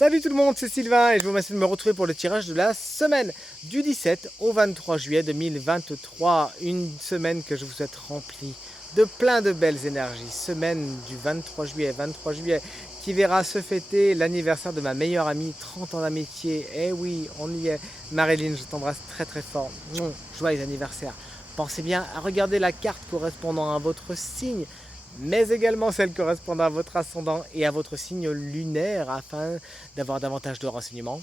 Salut tout le monde, c'est Sylvain et je vous remercie de me retrouver pour le tirage de la semaine du 17 au 23 juillet 2023. Une semaine que je vous souhaite remplie de plein de belles énergies. Semaine du 23 juillet qui verra se fêter l'anniversaire de ma meilleure amie, 30 ans d'amitié. Eh oui, on y est. Marilyn, je t'embrasse très très fort. Joyeux anniversaire. Pensez bien à regarder la carte correspondant à votre signe, mais également celle correspondant à votre ascendant et à votre signe lunaire afin d'avoir davantage de renseignements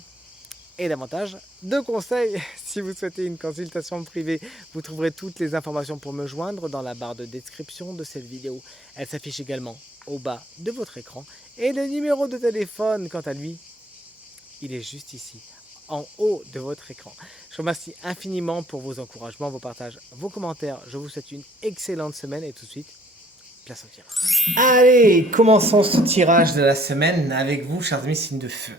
et davantage de conseils. Si vous souhaitez une consultation privée, vous trouverez toutes les informations pour me joindre dans la barre de description de cette vidéo. Elle s'affiche également au bas de votre écran et le numéro de téléphone, quant à lui, il est juste ici, en haut de votre écran. Je vous remercie infiniment pour vos encouragements, vos partages, vos commentaires. Je vous souhaite une excellente semaine et tout de suite, place au tirage. Allez, commençons ce tirage de la semaine avec vous, chers amis signes de feu.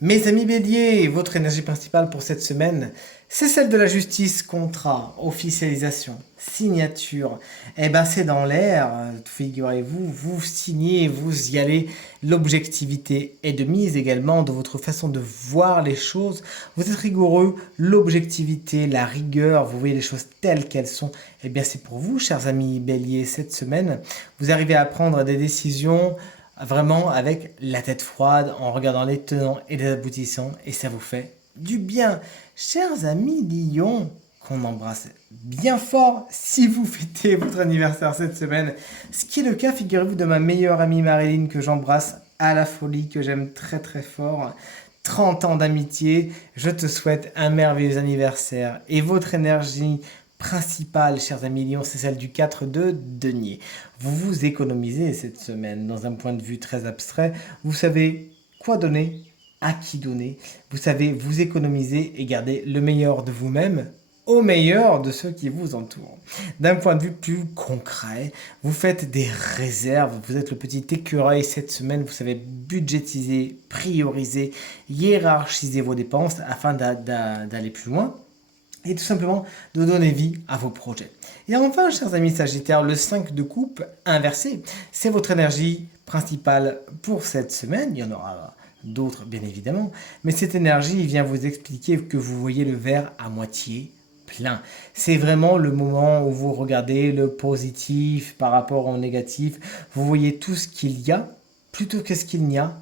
Mes amis béliers, votre énergie principale pour cette semaine, c'est celle de la justice, contrat, officialisation, signature. Eh ben c'est dans l'air, figurez-vous, vous signez, vous y allez. L'objectivité est de mise également de votre façon de voir les choses. Vous êtes rigoureux, l'objectivité, la rigueur, vous voyez les choses telles qu'elles sont. Eh bien c'est pour vous, chers amis béliers, cette semaine. Vous arrivez à prendre des décisions vraiment avec la tête froide, en regardant les tenants et les aboutissants, et ça vous fait du bien. Chers amis Lion, qu'on embrasse bien fort si vous fêtez votre anniversaire cette semaine, ce qui est le cas, figurez-vous, de ma meilleure amie Marilyn, que j'embrasse à la folie, que j'aime très très fort. 30 ans d'amitié, je te souhaite un merveilleux anniversaire, et votre énergie principale, chers amis Lions, c'est celle du 4 de denier. Vous vous économisez cette semaine dans un point de vue très abstrait. Vous savez quoi donner, à qui donner. Vous savez vous économiser et garder le meilleur de vous-même au meilleur de ceux qui vous entourent. D'un point de vue plus concret, vous faites des réserves. Vous êtes le petit écureuil cette semaine. Vous savez budgétiser, prioriser, hiérarchiser vos dépenses afin d'aller plus loin et tout simplement de donner vie à vos projets. Et enfin, chers amis Sagittaires, le 5 de coupe inversé, c'est votre énergie principale pour cette semaine. Il y en aura d'autres, bien évidemment, mais cette énergie vient vous expliquer que vous voyez le verre à moitié plein. C'est vraiment le moment où vous regardez le positif par rapport au négatif. Vous voyez tout ce qu'il y a plutôt que ce qu'il n'y a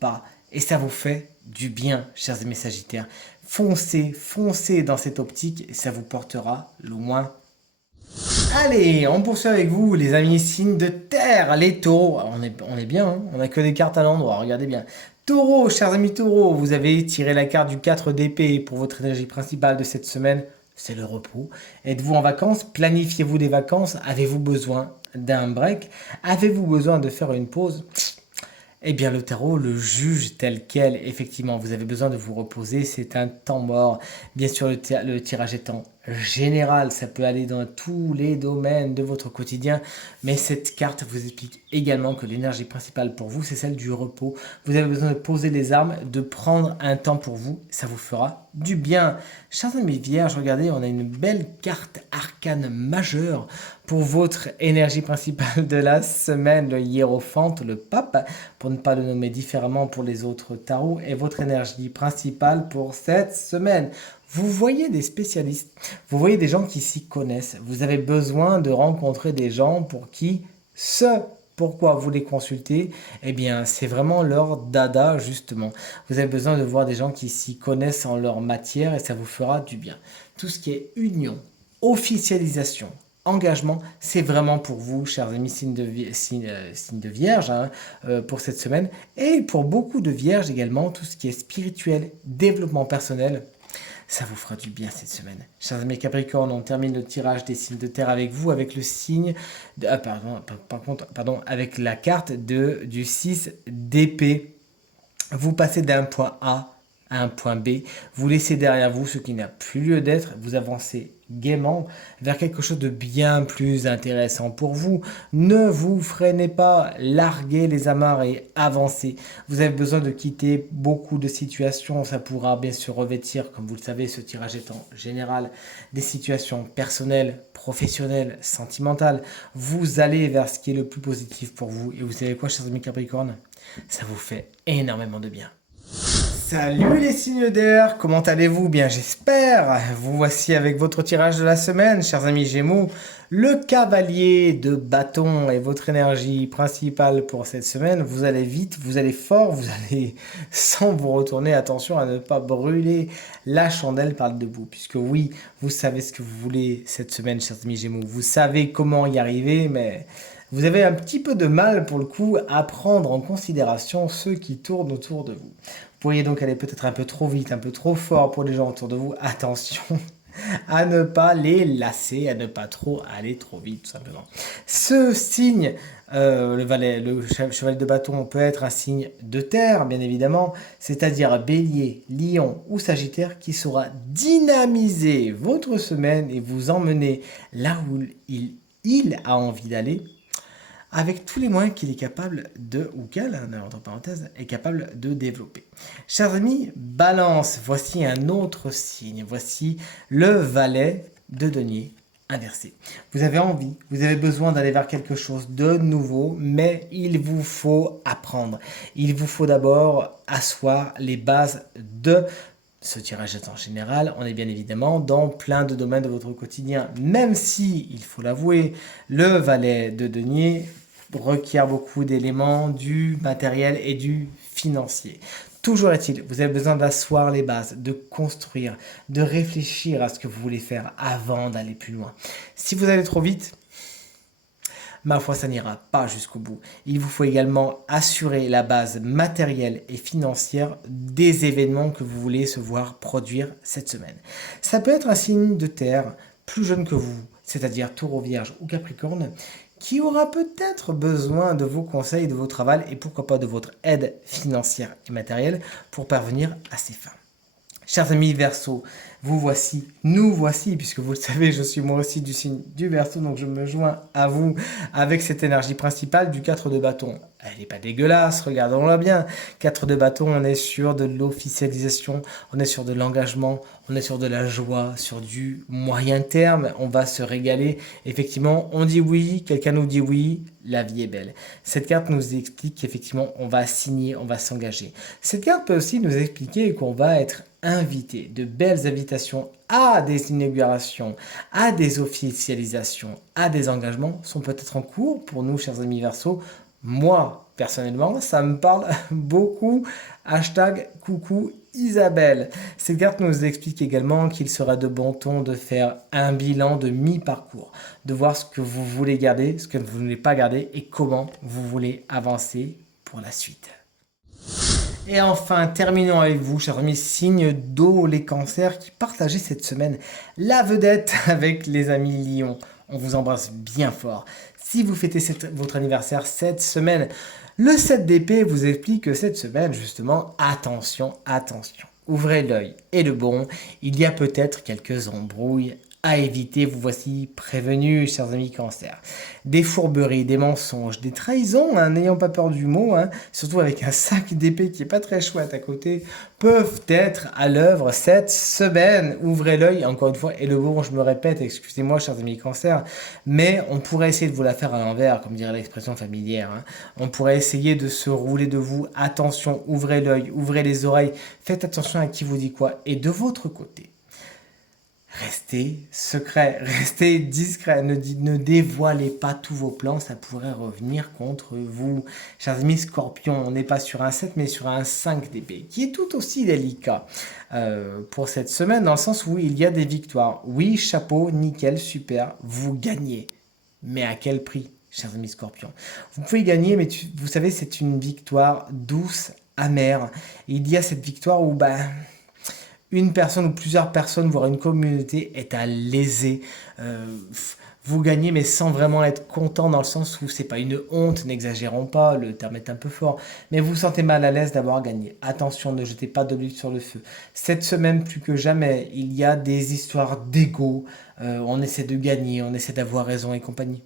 pas. Et ça vous fait du bien, chers amis Sagittaires. Foncez, foncez dans cette optique et ça vous portera loin. Allez, on poursuit avec vous, les amis signes de terre, les taureaux. On est bien, hein, on n'a que des cartes à l'endroit, regardez bien. Taureau, chers amis taureaux, vous avez tiré la carte du 4 d'épée pour votre énergie principale de cette semaine. C'est le repos. Êtes-vous en vacances? Planifiez-vous des vacances? Avez-vous besoin d'un break? Avez-vous besoin de faire une pause? Eh bien, le tarot le juge tel quel. Effectivement, vous avez besoin de vous reposer. C'est un temps mort. Bien sûr, le tirage étant général, ça peut aller dans tous les domaines de votre quotidien. Mais cette carte vous explique également que l'énergie principale pour vous, c'est celle du repos. Vous avez besoin de poser les armes, de prendre un temps pour vous. Ça vous fera du bien. Chers amis vierges, regardez, on a une belle carte arcane majeure pour votre énergie principale de la semaine, le hiérophante, le pape, pour ne pas le nommer différemment pour les autres tarots, et votre énergie principale pour cette semaine. Vous voyez des spécialistes, vous voyez des gens qui s'y connaissent, vous avez besoin de rencontrer des gens pour qui pourquoi vous les consultez, eh bien c'est vraiment leur dada justement. Vous avez besoin de voir des gens qui s'y connaissent en leur matière et ça vous fera du bien. Tout ce qui est union, officialisation, engagement, c'est vraiment pour vous, chers amis signes de vierge, hein, pour cette semaine. Et pour beaucoup de vierges également, tout ce qui est spirituel, développement personnel, ça vous fera du bien cette semaine. Chers amis Capricorne, on termine le tirage des signes de terre avec vous, avec le signe, avec la carte du 6 d'épée. Vous passez d'un point A à un point B, vous laissez derrière vous ce qui n'a plus lieu d'être, vous avancez gaiement vers quelque chose de bien plus intéressant pour vous. Ne vous freinez pas, larguez les amarres et avancez. Vous avez besoin de quitter beaucoup de situations, ça pourra bien sûr revêtir, comme vous le savez, ce tirage étant général, des situations personnelles, professionnelles, sentimentales. Vous allez vers ce qui est le plus positif pour vous et vous savez quoi, chers amis Capricorne, ça vous fait énormément de bien. Salut les signes d'air, comment allez-vous? Bien j'espère. Vous voici avec votre tirage de la semaine, chers amis Gémeaux. Le cavalier de bâton est votre énergie principale pour cette semaine. Vous allez vite, vous allez fort, vous allez sans vous retourner. Attention à ne pas brûler la chandelle par le debout. Puisque oui, vous savez ce que vous voulez cette semaine, chers amis Gémeaux. Vous savez comment y arriver, mais vous avez un petit peu de mal pour le coup à prendre en considération ceux qui tournent autour de vous. Vous pourriez donc aller peut-être un peu trop vite, un peu trop fort pour les gens autour de vous. Attention à ne pas les lasser, à ne pas trop aller trop vite, tout simplement. Ce signe, le cheval de bâton peut être un signe de terre, bien évidemment, c'est-à-dire bélier, lion ou sagittaire, qui saura dynamiser votre semaine et vous emmener là où il a envie d'aller, avec tous les moyens qu'il est capable de, ou qu'elle, entre parenthèses, est capable de développer. Chers amis, balance, voici un autre signe. Voici le valet de denier inversé. Vous avez envie, vous avez besoin d'aller vers quelque chose de nouveau, mais il vous faut apprendre. Il vous faut d'abord asseoir les bases de ce tirage est en général, on est bien évidemment dans plein de domaines de votre quotidien, même si, il faut l'avouer, le valet de denier requiert beaucoup d'éléments du matériel et du financier. Toujours est-il, vous avez besoin d'asseoir les bases, de construire, de réfléchir à ce que vous voulez faire avant d'aller plus loin. Si vous allez trop vite, ma foi, ça n'ira pas jusqu'au bout. Il vous faut également assurer la base matérielle et financière des événements que vous voulez se voir produire cette semaine. Ça peut être un signe de terre plus jeune que vous, c'est-à-dire Taureau, Vierge ou Capricorne, qui aura peut-être besoin de vos conseils, de vos travaux et pourquoi pas de votre aide financière et matérielle pour parvenir à ses fins. Chers amis Verseau, vous voici, nous voici, puisque vous le savez, je suis moi aussi du signe du Verseau, donc je me joins à vous avec cette énergie principale du 4 de bâton. Elle n'est pas dégueulasse, regardons-la bien. 4 de bâton, on est sur de l'officialisation, on est sur de l'engagement, on est sur de la joie, sur du moyen terme, on va se régaler. Effectivement, on dit oui, quelqu'un nous dit oui, la vie est belle. Cette carte nous explique qu'effectivement, on va signer, on va s'engager. Cette carte peut aussi nous expliquer qu'on va être invité, de belles invitations à des inaugurations, à des officialisations, à des engagements sont peut-être en cours pour nous, chers amis Verseau. Moi, personnellement, ça me parle beaucoup. Hashtag coucou Isabelle. Cette carte nous explique également qu'il sera de bon ton de faire un bilan de mi-parcours, de voir ce que vous voulez garder, ce que vous ne voulez pas garder et comment vous voulez avancer pour la suite. Et enfin, terminons avec vous, chers amis, signes d'eau, les cancers qui partagez cette semaine la vedette avec les amis Lions. On vous embrasse bien fort. Si vous fêtez votre anniversaire cette semaine, le 7 d'épée vous explique que cette semaine, justement, attention, attention. Ouvrez l'œil et le bon, il y a peut-être quelques embrouilles à éviter, vous voici prévenus, chers amis Cancer. Des fourberies, des mensonges, des trahisons, n'ayant pas peur du mot, surtout avec un sac d'épée qui est pas très chouette à côté, peuvent être à l'œuvre cette semaine. Ouvrez l'œil, encore une fois, et le bon, je me répète, excusez-moi, chers amis Cancer, mais on pourrait essayer de vous la faire à l'envers, comme dirait l'expression familière. On pourrait essayer de se rouler de vous. Attention, ouvrez l'œil, ouvrez les oreilles, faites attention à qui vous dit quoi. Et de votre côté, restez secret, restez discret, ne dévoilez pas tous vos plans, ça pourrait revenir contre vous. Chers amis Scorpion, on n'est pas sur un 7 mais sur un 5 d'épée, qui est tout aussi délicat pour cette semaine, dans le sens où il y a des victoires. Oui, chapeau, nickel, super, vous gagnez. Mais à quel prix, chers amis Scorpion? Vous pouvez gagner, mais vous savez, c'est une victoire douce, amère. Il y a cette victoire où, une personne ou plusieurs personnes, voire une communauté, est à léser. Vous gagnez, mais sans vraiment être content, dans le sens où c'est pas une honte, n'exagérons pas, le terme est un peu fort, mais vous vous sentez mal à l'aise d'avoir gagné. Attention, ne jetez pas de l'huile sur le feu. Cette semaine, plus que jamais, il y a des histoires d'ego, on essaie de gagner, on essaie d'avoir raison et compagnie.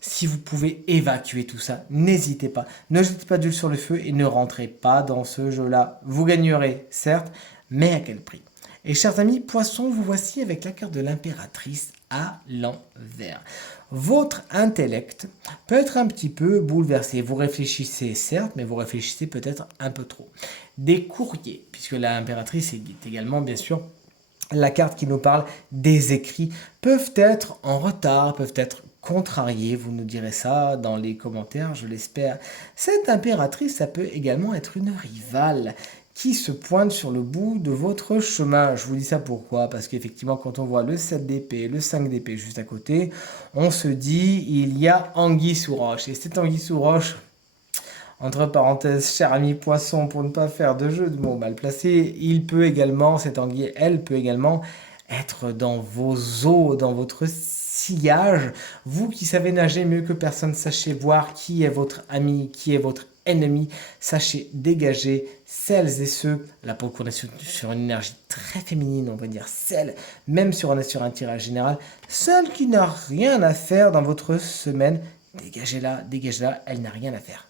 Si vous pouvez évacuer tout ça, n'hésitez pas. Ne jetez pas d'huile sur le feu et ne rentrez pas dans ce jeu-là. Vous gagnerez, certes, mais à quel prix? Et chers amis, Poissons, vous voici avec la carte de l'impératrice à l'envers. Votre intellect peut être un petit peu bouleversé. Vous réfléchissez certes, mais vous réfléchissez peut-être un peu trop. Des courriers, puisque l'impératrice est également bien sûr la carte qui nous parle des écrits, peuvent être en retard, peuvent être contrariés. Vous nous direz ça dans les commentaires, je l'espère. Cette impératrice, ça peut également être une rivale qui se pointe sur le bout de votre chemin. Je vous dis ça pourquoi? Parce qu'effectivement, quand on voit le 7 d'épée, le 5 d'épée juste à côté, on se dit, il y a anguille sous roche. Et cette anguille sous roche, entre parenthèses, cher ami poisson, pour ne pas faire de jeu de mots mal placés, il peut également, cette anguille, elle peut également être dans vos eaux, dans votre sillage. Vous qui savez nager mieux que personne, sachez voir qui est votre ami, qui est votre ennemi. Sachez dégager celles et ceux, là pour qu'on est sur une énergie très féminine, on va dire celle, même si on est sur un tirage général, celle qui n'a rien à faire dans votre semaine, dégagez-la, dégagez-la, elle n'a rien à faire.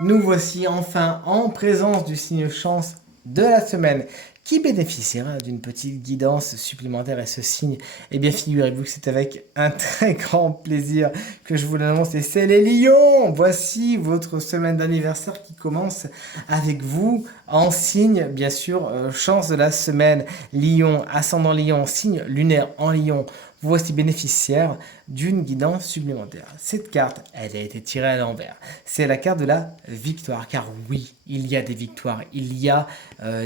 Nous voici enfin en présence du signe chance de la semaine qui bénéficiera d'une petite guidance supplémentaire. Et ce signe, eh bien figurez-vous que c'est avec un très grand plaisir que je vous l'annonce, et c'est les lions. Voici votre semaine d'anniversaire qui commence avec vous en signe, bien sûr, chance de la semaine. Lion, ascendant lion, signe lunaire en lion. Voici bénéficiaire d'une guidance supplémentaire. Cette carte, elle a été tirée à l'envers. C'est la carte de la victoire, car oui, il y a des victoires, il y a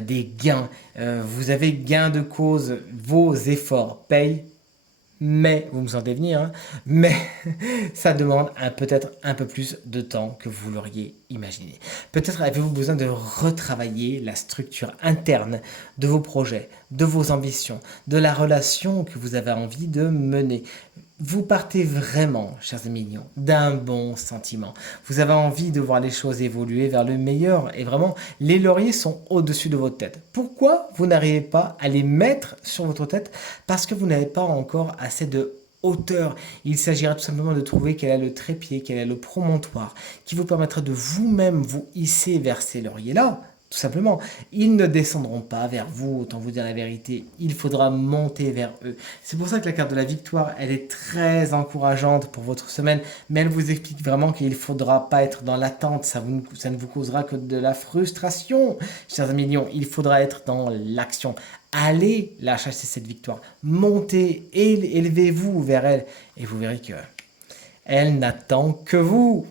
des gains. Vous avez gain de cause, vos efforts payent, mais, vous me sentez venir, hein, mais ça demande peut-être un peu plus de temps que vous l'auriez imaginé. Peut-être avez-vous besoin de retravailler la structure interne de vos projets, de vos ambitions, de la relation que vous avez envie de mener. Vous partez vraiment, chers amis lions, d'un bon sentiment. Vous avez envie de voir les choses évoluer vers le meilleur, et vraiment, les lauriers sont au-dessus de votre tête. Pourquoi vous n'arrivez pas à les mettre sur votre tête? Parce que vous n'avez pas encore assez de hauteur. Il s'agira tout simplement de trouver quel est le trépied, quel est le promontoire qui vous permettra de vous-même vous hisser vers ces lauriers-là. Tout simplement, ils ne descendront pas vers vous, autant vous dire la vérité, il faudra monter vers eux. C'est pour ça que la carte de la victoire, elle est très encourageante pour votre semaine, mais elle vous explique vraiment qu'il ne faudra pas être dans l'attente, ça ne vous causera que de la frustration. Chers amis lions, il faudra être dans l'action. Allez la chercher cette victoire, montez et élevez-vous vers elle, et vous verrez que elle n'attend que vous.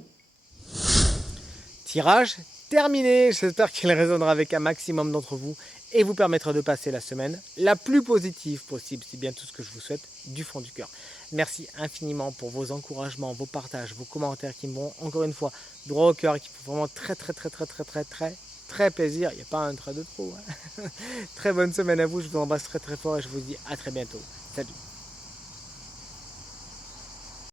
Tirage terminé, j'espère qu'il résonnera avec un maximum d'entre vous et vous permettra de passer la semaine la plus positive possible. C'est bien tout ce que je vous souhaite du fond du cœur. Merci infiniment pour vos encouragements, vos partages, vos commentaires qui me vont encore une fois droit au cœur et qui font vraiment très plaisir. Il n'y a pas un trait de trop. Hein. Très bonne semaine à vous, je vous embrasse très fort et je vous dis à très bientôt. Salut.